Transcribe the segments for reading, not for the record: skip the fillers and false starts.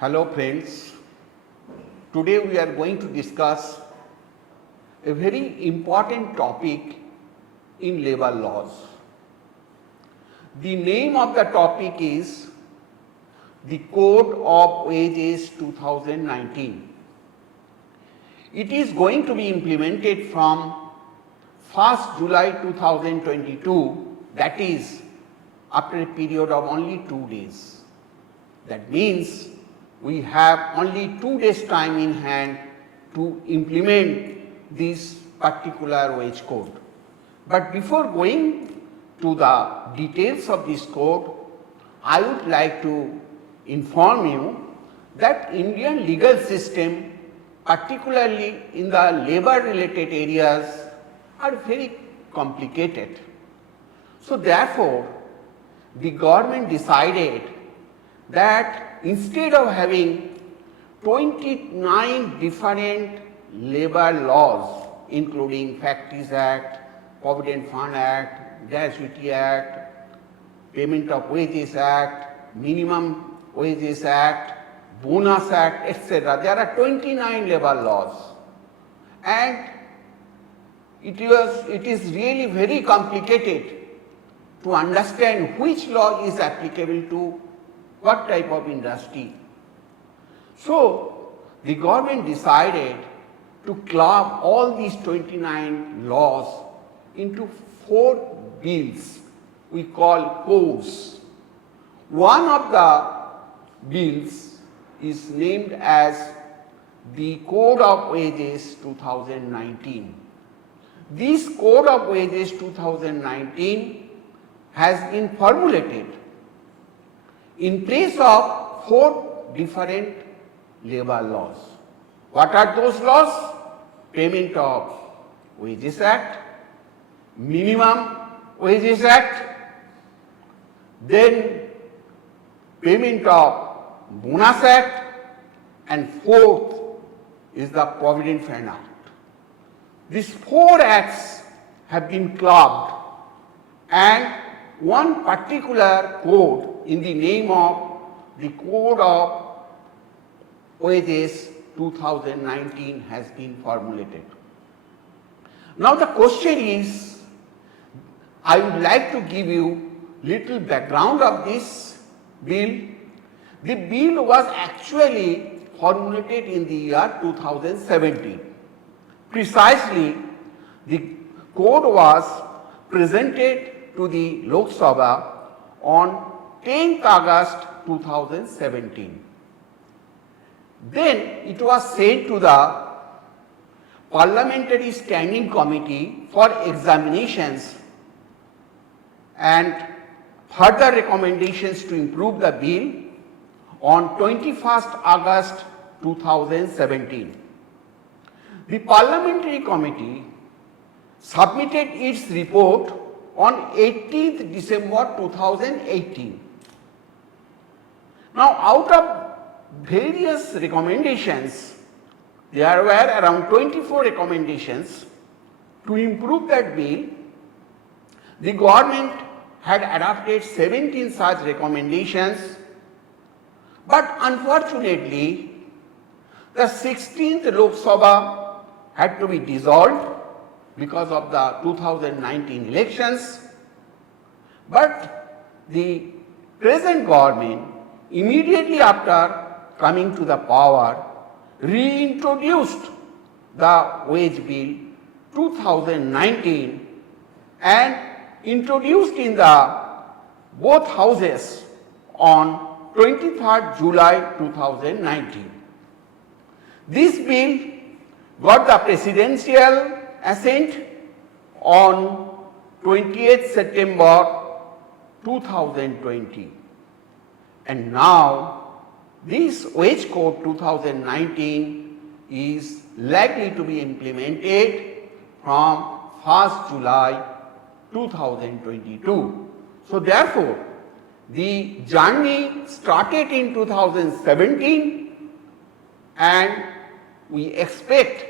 Hello friends, today we are going to discuss a very important topic in labor laws. The name of the topic is the Code of Wages 2019. It is going to be implemented from 1st July 2022, that is after a period of only 2 days. That means we have only 2 days time in hand to implement this particular wage code. But before going to the details of this code, I would like to inform you that Indian legal system, particularly in the labor related areas, are very complicated. So therefore, the government decided that instead of having 29 different labor laws, including Factories Act, Provident Fund Act, Gratuity Act, Payment of Wages Act, Minimum Wages Act, Bonus Act, etc. There are 29 labor laws, and it is really very complicated to understand which law is applicable to what type of industry. So the government decided to club all these 29 laws into 4 bills we call codes. One of the bills is named as the Code of Wages 2019. This Code of Wages 2019 has been formulated in place of 4 different labor laws. What are those laws? Payment of Wages Act, Minimum Wages Act, then Payment of Bonus Act, and 4th is the Provident Fund Act. These 4 acts have been clubbed, and one particular code in the name of the Code of Wages 2019 has been formulated. Now the question is, I would like to give you little background of this bill. The bill was actually formulated in the year 2017. Precisely, the code was presented to the Lok Sabha on 10th August 2017. Then it was sent to the Parliamentary Standing Committee for examinations and further recommendations to improve the bill on 21st August 2017. The Parliamentary Committee submitted its report on 18th December 2018. Now, out of various recommendations, there were around 24 recommendations to improve that bill. The government had adopted 17 such recommendations, but unfortunately, the 16th Lok Sabha had to be dissolved because of the 2019 elections, but the present government immediately after coming to the power reintroduced the wage bill 2019 and introduced in the both houses on 23rd July 2019. This bill got the presidential assent on 28th September 2020, and now this wage code 2019 is likely to be implemented from 1st July 2022. So therefore, the journey started in 2017, and we expect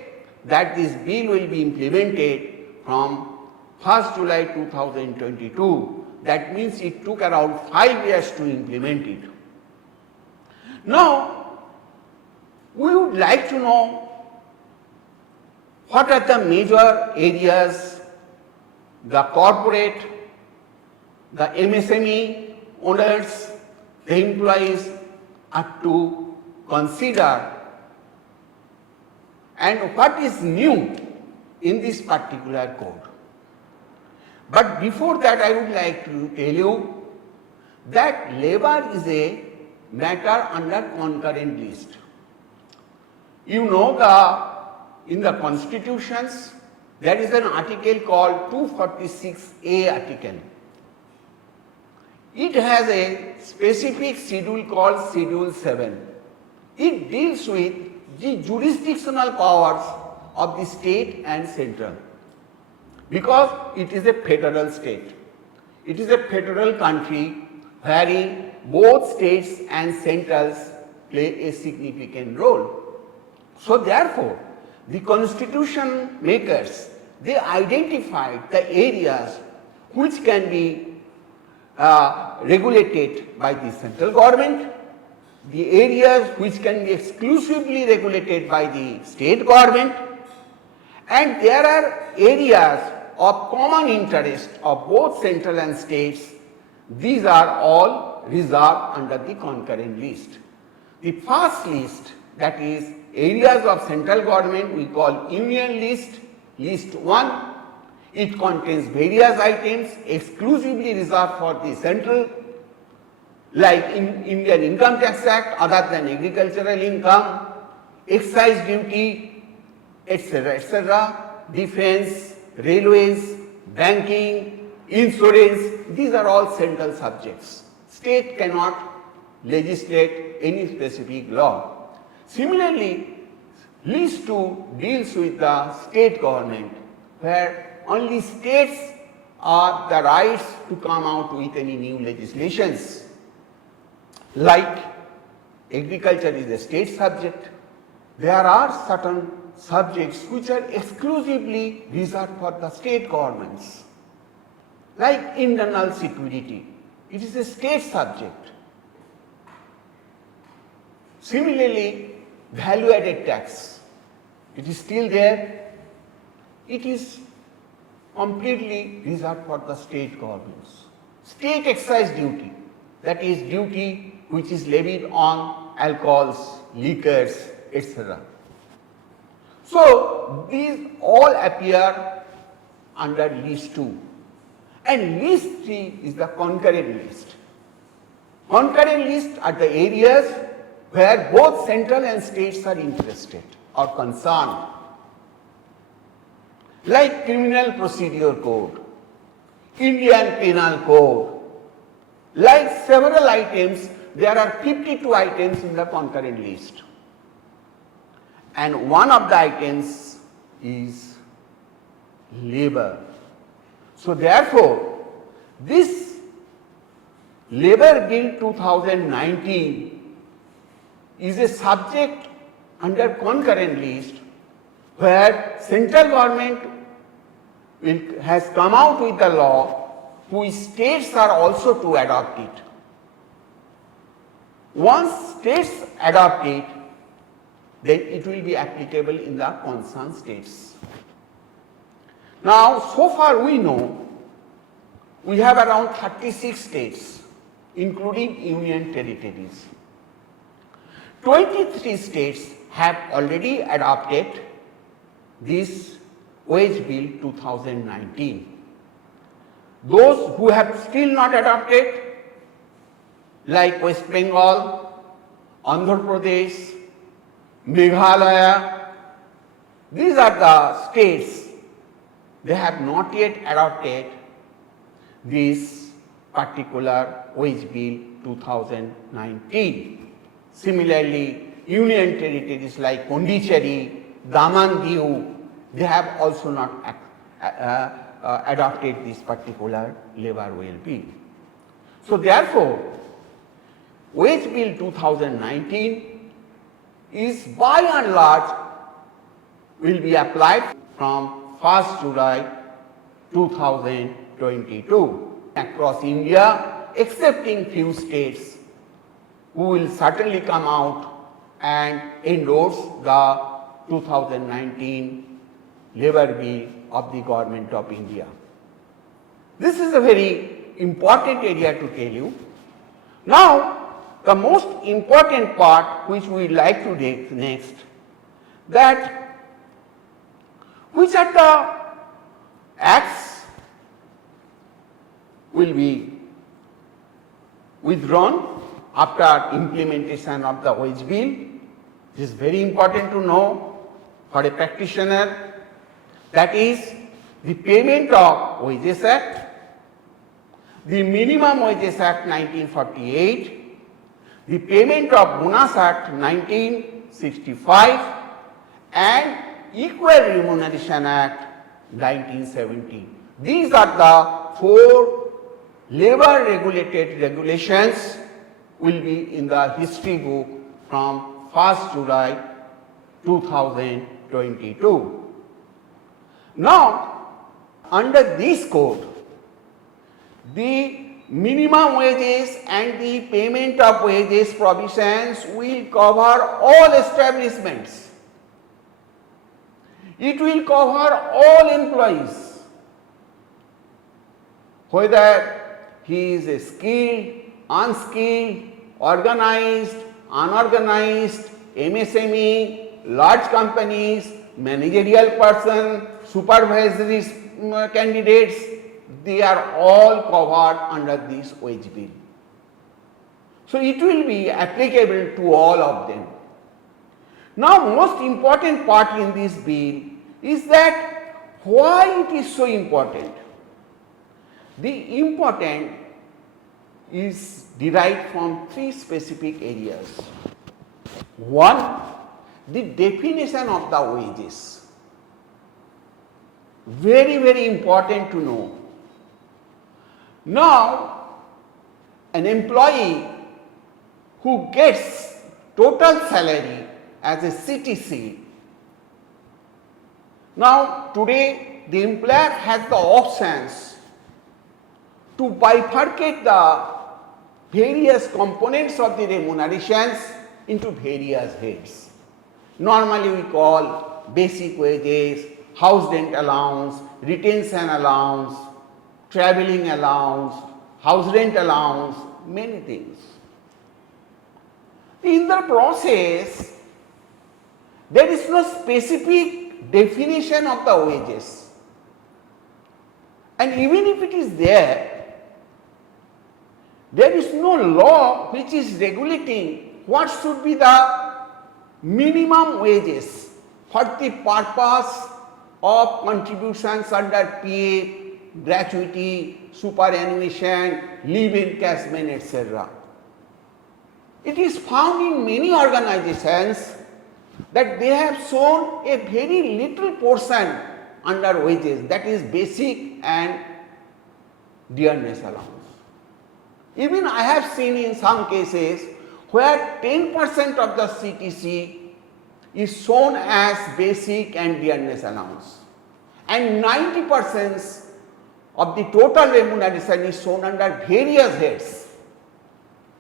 that this bill will be implemented from 1st July 2022. That means it took around 5 years to implement it. Now, We would like to know what are the major areas the corporate, the MSME owners, the employees are to consider, and what is new in this particular code. But before that, I would like to tell you that labor is a matter under concurrent list. You know, in the constitutions, there is an article called 246A article. It has a specific schedule called Schedule 7. It deals with the jurisdictional powers of the state and central, because it is a federal state. It is a federal country wherein both states and centrals play a significant role. So therefore, the constitution makers, they identified the areas which can be regulated by the central government, the areas which can be exclusively regulated by the state government, and there are areas of common interest of both central and states. These are all reserved under the concurrent list. The first list, that is areas of central government, we call union list, list 1. It contains various items exclusively reserved for the central, like in Indian Income Tax Act, other than agricultural income, excise duty, etc., etc., defense, railways, banking, insurance. These are all central subjects. State cannot legislate any specific law. Similarly, list 2 deals with the state government, where only states are the rights to come out with any new legislations. Like agriculture is a state subject, there are certain subjects which are exclusively reserved for the state governments. Like internal security, it is a state subject. Similarly, value added tax, it is still there, it is completely reserved for the state governments. State excise duty, that is duty which is levied on alcohols, liquors, etc. So these all appear under list 2, and list 3 is the concurrent list. Concurrent list are the areas where both central and states are interested or concerned, like Criminal Procedure Code, Indian Penal Code. Like several items, there are 52 items in the concurrent list, and one of the items is labor. So therefore, this Labour Bill 2019 is a subject under concurrent list, where central government has come out with a law whose states are also to adopt it. Once states adopt it, then it will be applicable in the concerned states. Now, so far we know we have around 36 states, including union territories. 23 states have already adopted this Wage Bill 2019. Those who have still not adopted, like West Bengal, Andhra Pradesh, Meghalaya, these are the states, they have not yet adopted this particular Wage Bill 2019. Similarly, union territories like Pondicherry, Daman-Diu, they have also not adopted this particular Labour Wage Bill. So therefore, Wage Bill 2019 is by and large will be applied from 1st July 2022 across India, excepting few states who will certainly come out and endorse the 2019 Labour Bill of the Government of India. This is a very important area to tell you. Now, the most important part which we like to take next, that which are the acts will be withdrawn after implementation of the wage bill. This is very important to know for a practitioner. That is the Payment of Wages Act, the Minimum Wages Act 1948, the Payment of Bonus Act 1965 and Equal Remuneration Act 1970. These are the 4 labor regulated regulations will be in the history book from 1st July 2022. Now, under this code, the minimum wages and the payment of wages provisions will cover all establishments. It will cover all employees, whether he is a skilled, unskilled, organized, unorganized, MSME, large companies, managerial person, supervisory candidates, they are all covered under this wage bill. So it will be applicable to all of them. Now, most important part in this bill is that why it is so important. The important is derived from 3 specific areas. One, the definition of the wages. Very, very important to know. Now, an employee who gets total salary as a CTC, now today the employer has the options to bifurcate the various components of the remunerations into various heads. Normally we call basic wages, house rent allowance, retention allowance, travelling allowance, house rent allowance, many things. In the process, there is no specific definition of the wages, and even if it is there is no law which is regulating what should be the minimum wages for the purpose of contributions under PA, gratuity, superannuation, leave encashment, etc. It is found in many organizations that they have shown a very little portion under wages, that is basic and dearness allowance. Even I have seen in some cases where 10% of the CTC is shown as basic and dearness allowance, and 90% of the total remuneration is shown under various heads.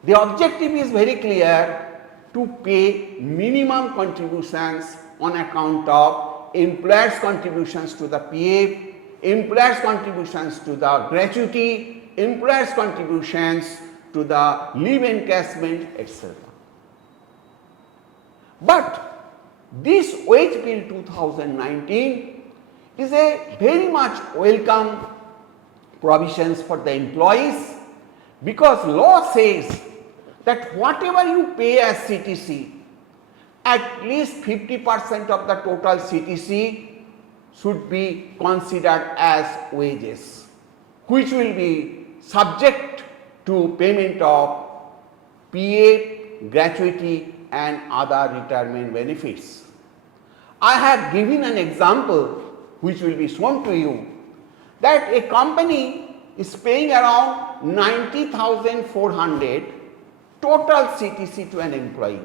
The objective is very clear: to pay minimum contributions on account of employers' contributions to the PF, employers' contributions to the gratuity, employers' contributions to the leave encashment, etc. But this wage bill 2019 is a very much welcome provisions for the employees, because law says that whatever you pay as CTC, at least 50% of the total CTC should be considered as wages, which will be subject to payment of PF, gratuity and other retirement benefits. I have given an example which will be shown to you, that a company is paying around 90,400 total CTC to an employee,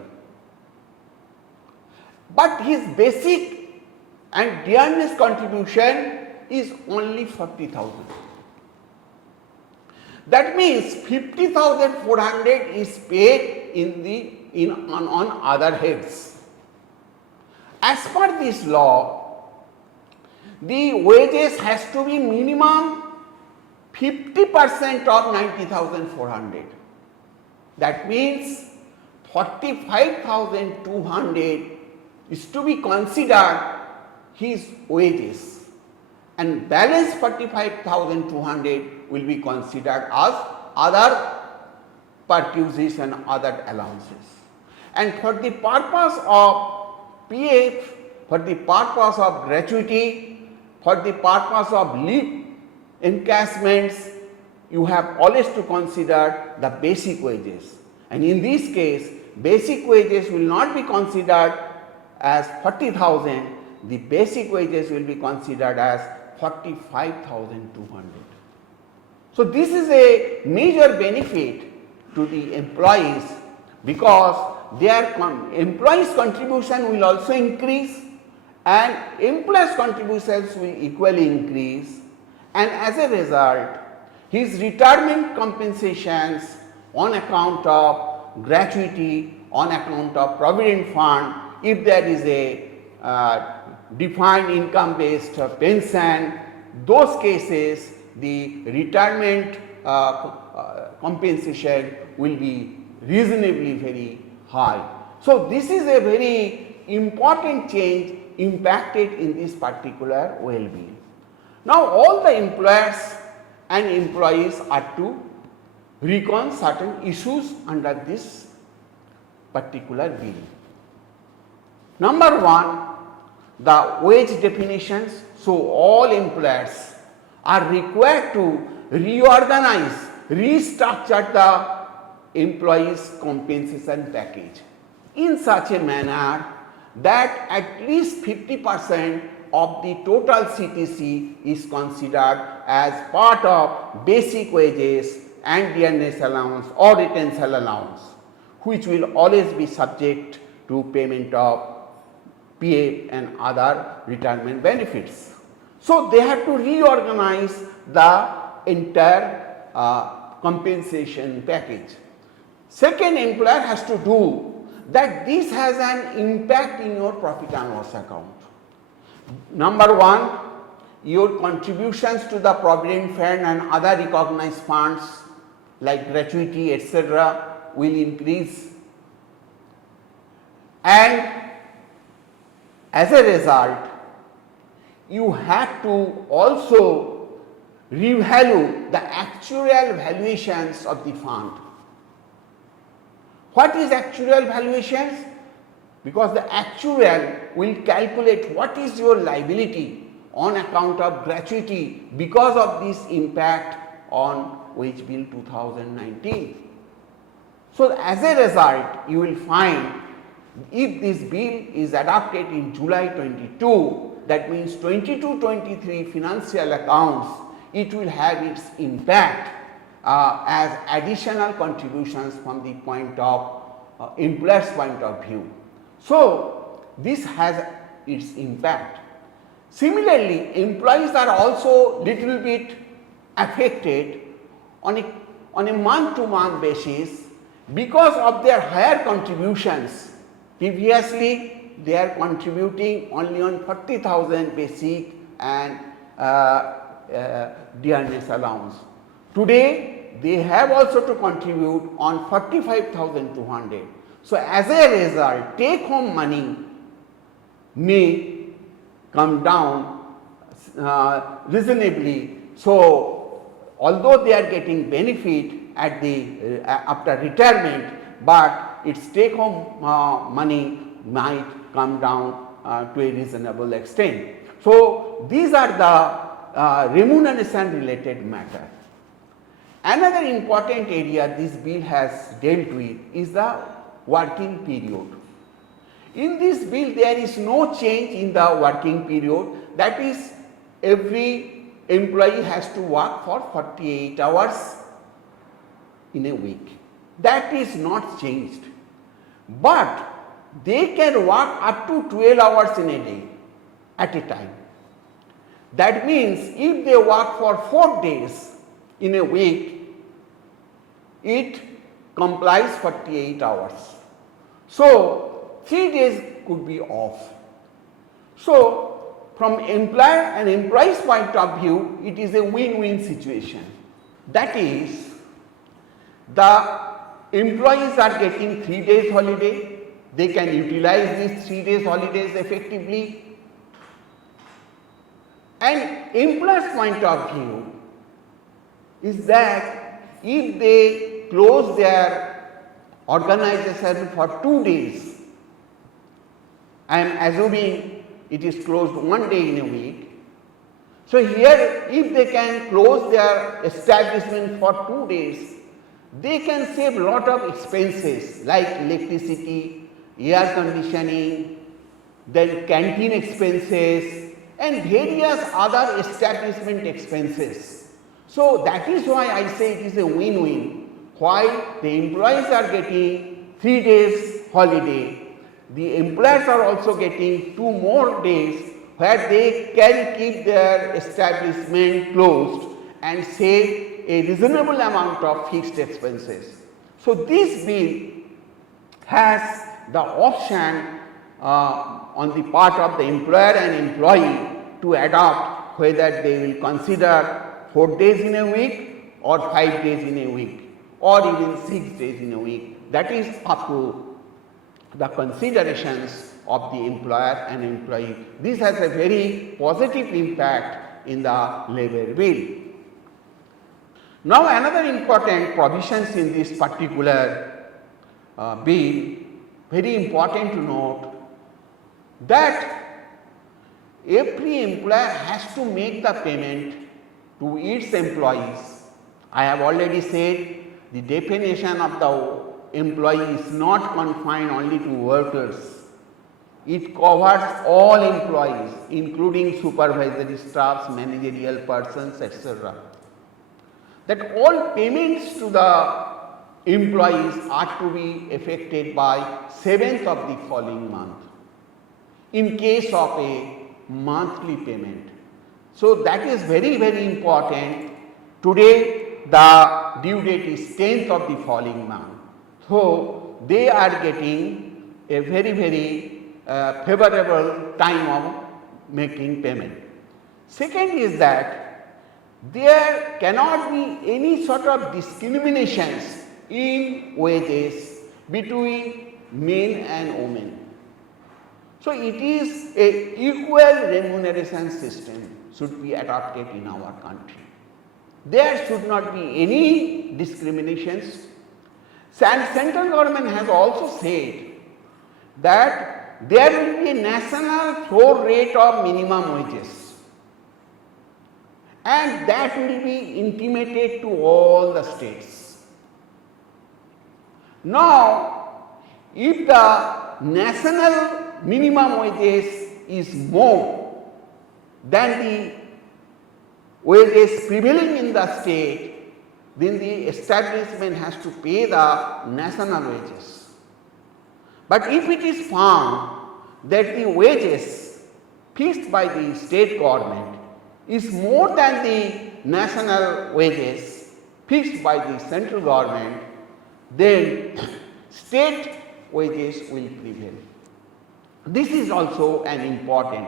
but his basic and dearness contribution is only 40,000. That means 50,400 is paid in the on other heads. As per this law, the wages has to be minimum 50% of 90,400. That means 45,200 is to be considered his wages, and balance 45,200 will be considered as other purchases and other allowances. And for the purpose of PF, for the purpose of gratuity, for the purpose of leave encashments, you have always to consider the basic wages. And in this case, basic wages will not be considered as 40,000, the basic wages will be considered as 45,200. So, this is a major benefit to the employees, because their employees' contribution will also increase and employees' contributions will equally increase, and as a result his retirement compensations on account of gratuity, on account of provident fund, if there is a defined income based pension, those cases the retirement compensation will be reasonably very high. So, this is a very important change impacted in this particular well-being. Now, all the employers and employees are to reckon certain issues under this particular bill. Number one, the wage definitions. So, all employers are required to reorganize, restructure the employees' compensation package in such a manner that at least 50% of the total CTC is considered as part of basic wages and dearness allowance or retention allowance, which will always be subject to payment of PF and other retirement benefits. So, they have to reorganize the entire compensation package. Second, employer has to do that this has an impact in your profit and loss account. Number one, your contributions to the provident fund and other recognized funds like gratuity etc. will increase, and as a result you have to also revalue the actuarial valuations of the fund. What is actuarial valuations? Because the actuarial will calculate what is your liability on account of gratuity because of this impact on wage bill 2019. So, as a result you will find if this bill is adopted in July 22, that means 22-23 financial accounts, it will have its impact as additional contributions from the point of employer's point of view. So, this has its impact. Similarly, employees are also little bit affected on a month-to-month basis because of their higher contributions. Previously, they are contributing only on 40,000 basic and dearness allowance. Today, they have also to contribute on 45,200. So, as a result, take home money may come down reasonably. So, although they are getting benefit at the after retirement, but its take home money might come down to a reasonable extent. So, these are the remuneration related matter. Another important area this bill has dealt with is the working period. In this bill there is no change in the working period, that is every employee has to work for 48 hours in a week. That is not changed, but they can work up to 12 hours in a day at a time. That means if they work for 4 days in a week, it complies 48 hours. So 3 days could be off. So from employer and employee's point of view, it is a win-win situation. That is, the employees are getting 3 days holiday, they can utilize these 3 days holidays effectively, and employer's point of view is that if they close their organization for 2 days, I am assuming it is closed 1 day in a week. So here, if they can close their establishment for 2 days, they can save a lot of expenses like electricity, air conditioning, then canteen expenses and various other establishment expenses. So that is why I say it is a win-win. While the employees are getting 3 days holiday, the employers are also getting 2 more days where they can keep their establishment closed and save a reasonable amount of fixed expenses. So this bill has the option on the part of the employer and employee to adopt whether they will consider 4 days in a week or 5 days in a week or even 6 days in a week. That is up to the considerations of the employer and employee. This has a very positive impact in the labor bill. Now another important provisions in this particular bill, very important to note that every employer has to make the payment to its employees. I have already said the definition of the employee is not confined only to workers. It covers all employees including supervisory staffs, managerial persons, etc. That all payments to the employees are to be effected by 7th of the following month in case of a monthly payment. So that is very, very important. Today the due date is 10th of the following month. So they are getting a very, very favorable time of making payment. Second is that there cannot be any sort of discriminations in wages between men and women. So it is a equal remuneration system should be adopted in our country. There should not be any discriminations. And central government has also said that there will be a national floor rate of minimum wages, and that will be intimated to all the states. Now, if the national minimum wages is more than the wages prevailing in the state, then the establishment has to pay the national wages. But if it is found that the wages fixed by the state government is more than the national wages fixed by the central government, then state wages will prevail. This is also an important,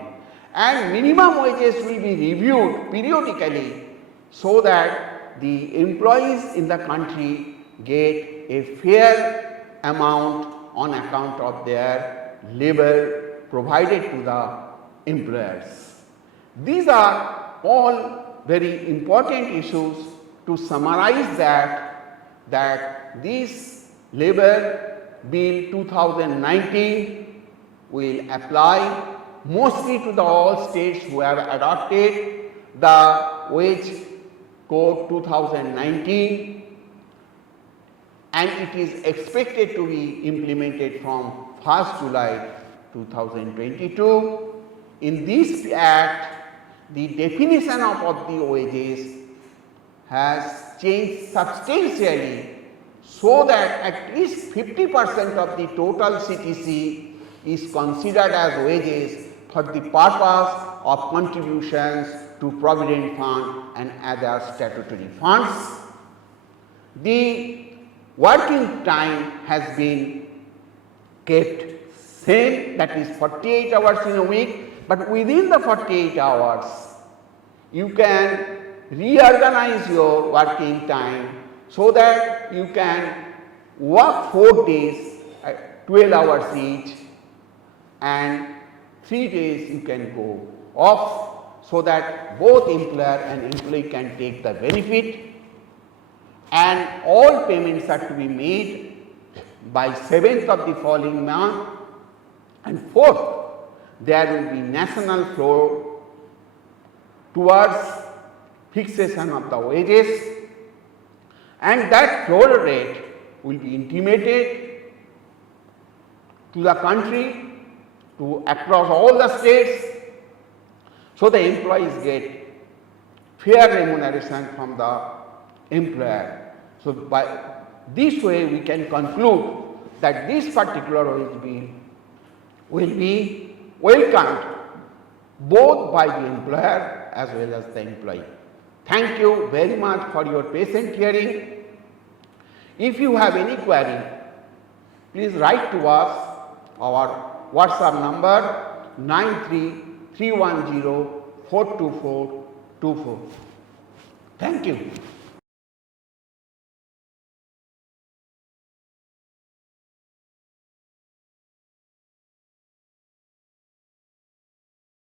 and minimum wages will be reviewed periodically so that the employees in the country get a fair amount on account of their labor provided to the employers. These are all very important issues. To summarize that this labor bill 2019 will apply mostly to the all states who have adopted the wage code 2019, and it is expected to be implemented from 1st July 2022. In this act, the definition of the wages has changed substantially so that at least 50% of the total CTC is considered as wages for the purpose of contributions to Provident Fund and other statutory funds. The working time has been kept same, that is 48 hours in a week, but within the 48 hours you can reorganize your working time so that you can work 4 days, 12 hours each, and 3 days you can go off, so that both employer and employee can take the benefit, and all payments are to be made by 7th of the following month, and 4th there will be national floor towards fixation of the wages, and that floor rate will be intimated to the country, to across all the states, so the employees get fair remuneration from the employer. So by this way we can conclude that this particular wage bill will be welcomed both by the employer as well as the employee. Thank you very much for your patient hearing. If you have any query, please write to us. Our WhatsApp number 93310422424. Thank you.